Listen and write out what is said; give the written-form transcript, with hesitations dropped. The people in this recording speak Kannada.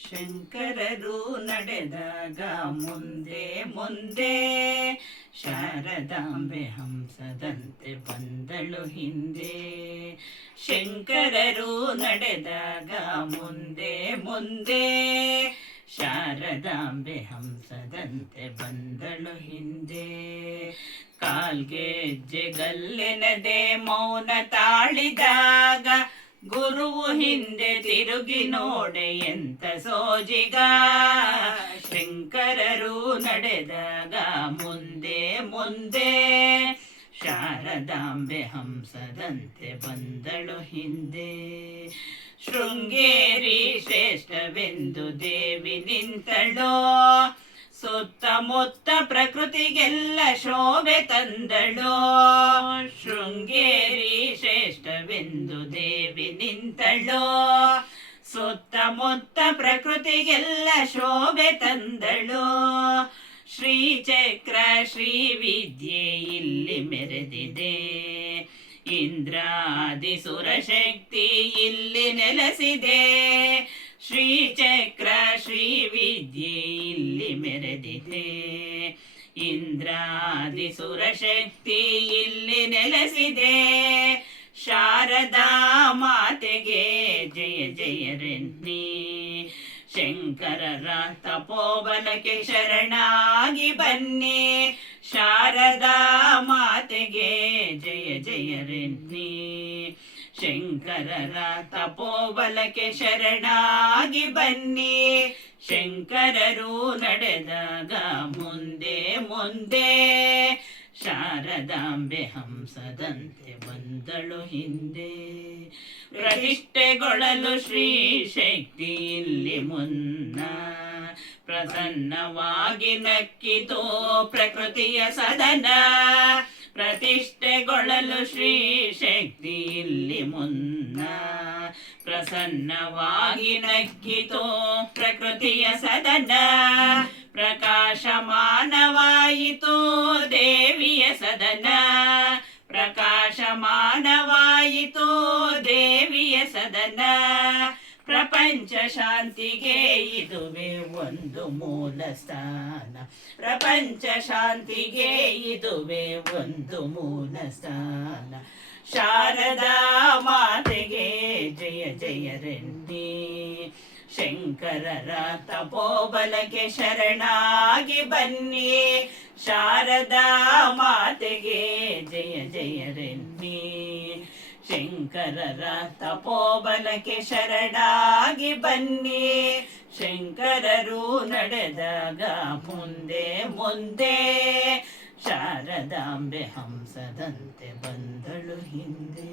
ಶಂಕರರು ನಡೆದಾಗ ಮುಂದೆ ಮುಂದೆ ಶಾರದಾಂಬೆ ಹಂಸದಂತೆ ಬಂದಳು ಹಿಂದೆ. ಶಂಕರರು ನಡೆದಾಗ ಮುಂದೆ ಮುಂದೆ ಶಾರದಾಂಬೆ ಹಂಸದಂತೆ ಬಂದಳು ಹಿಂದೆ. ಕಾಲ್ಗೆಜ್ಜೆಗಲ್ಲೆನದೆ ಮೌನ ತಾಳಿದಾಗ ಗುರುವು ಹಿಂದೆ ತಿರುಗಿ ನೋಡೆ ಎಂತ ಸೋಜಿಗ. ಶಂಕರರು ನಡೆದಾಗ ಮುಂದೆ ಮುಂದೆ ಶಾರದಾಂಬೆ ಹಂಸದಂತೆ ಬಂದಳು ಹಿಂದೆ. ಶೃಂಗೇರಿ ಶ್ರೇಷ್ಠವೆಂದು ದೇವಿ ನಿಂತಳೋ, ಸುತ್ತಮುತ್ತ ಪ್ರಕೃತಿಗೆಲ್ಲ ಶೋಭೆ ತಂದಳೋ. ಶೃಂಗೇರಿ ಶ್ರೇಷ್ಠವೆಂದು ದೇವಿ ನಿಂತಳೋ, ಸುತ್ತಮುತ್ತ ಪ್ರಕೃತಿಗೆಲ್ಲ ಶೋಭೆ ತಂದಳೋ. ಶ್ರೀಚಕ್ರ ಶ್ರೀ ವಿದ್ಯೆ ಇಲ್ಲಿ ಮೆರೆದಿದೆ, ಇಂದ್ರಾದಿ ಸುರಶಕ್ತಿ ಇಲ್ಲಿ ನೆಲೆಸಿದೆ. ಶ್ರೀಚಕ್ರ ಶ್ರೀ ವಿದ್ಯೆ ಇಲ್ಲಿ ಮೆರೆದಿದೆ, ಇಂದ್ರಾದಿ ಸುರಶಕ್ತಿ ಇಲ್ಲಿ ನೆಲೆಸಿದೆ. ಶಾರದಾ ಮಾತೆಗೆ ಜಯ ಜಯರೆನ್ನಿ, ಶಂಕರರ ತಪೋಬಲಕ್ಕೆ ಶರಣಾಗಿ ಬನ್ನಿ. ಶಾರದಾ ಮಾತೆಗೆ ಜಯ ಜಯರೆನ್ನಿ, ಶಂಕರರ ತಪೋಬಲಕ್ಕೆ ಶರಣಾಗಿ ಬನ್ನಿ. ಶಂಕರರು ನಡೆದಾಗ ಮುಂದೆ ಮುಂದೆ ಶಾರದಾಂಬೆ ಹಂಸದಂತೆ ಬಂದಳು ಹಿಂದೆ. ಪ್ರತಿಷ್ಠೆಗೊಳ್ಳಲು ಶ್ರೀ ಶಕ್ತಿ ಇಲ್ಲಿ ಮುನ್ನ, ಪ್ರಸನ್ನವಾಗಿ ನಕ್ಕಿತೋ ಪ್ರಕೃತಿಯ ಸದನ. ಪ್ರತಿಷ್ಠೆಗೊಳ್ಳಲು ಶ್ರೀ ಶಕ್ತಿ ಇಲ್ಲಿ ಮುನ್ನ, ಪ್ರಸನ್ನವಾಗಿ ನಕ್ಕಿತೋ ಪ್ರಕೃತಿಯ ಸದನ. ಪ್ರಕಾಶಮಾನವಾಯಿತು ದೇವಿಯ ಸದನ, ಪ್ರಕಾಶಮಾನವಾಯಿತು ದೇವಿಯ ಸದನ. ಪ್ರಪಂಚ ಶಾಂತಿಗೆ ಇದುವೇ ಒಂದು ಮೂಲ ಸ್ಥಾನ, ಪ್ರಪಂಚ ಶಾಂತಿಗೆ ಇದುವೇ ಒಂದು ಮೂಲ ಸ್ಥಾನ. ಶಾರದಾ ಮಾತೆಗೆ ಜಯ ಜಯರೆನ್ನಿ, ಶಂಕರರ ತಪೋಬಲಕ್ಕೆ ಶರಣಾಗಿ ಬನ್ನಿ. ಶಾರದಾ ಮಾತೆಗೆ ಜಯ ಜಯರೆನ್ನಿ, ಶಂಕರರ ತಪೋಬಲಕ್ಕೆ ಶರಣಾಗಿ ಬನ್ನಿ. ಶಂಕರರು ನಡೆದಾಗ ಮುಂದೆ ಮುಂದೆ ಶಾರದಾಂಬೆ ಹಂಸದಂತೆ ಬಂದಳು ಹಿಂದೆ.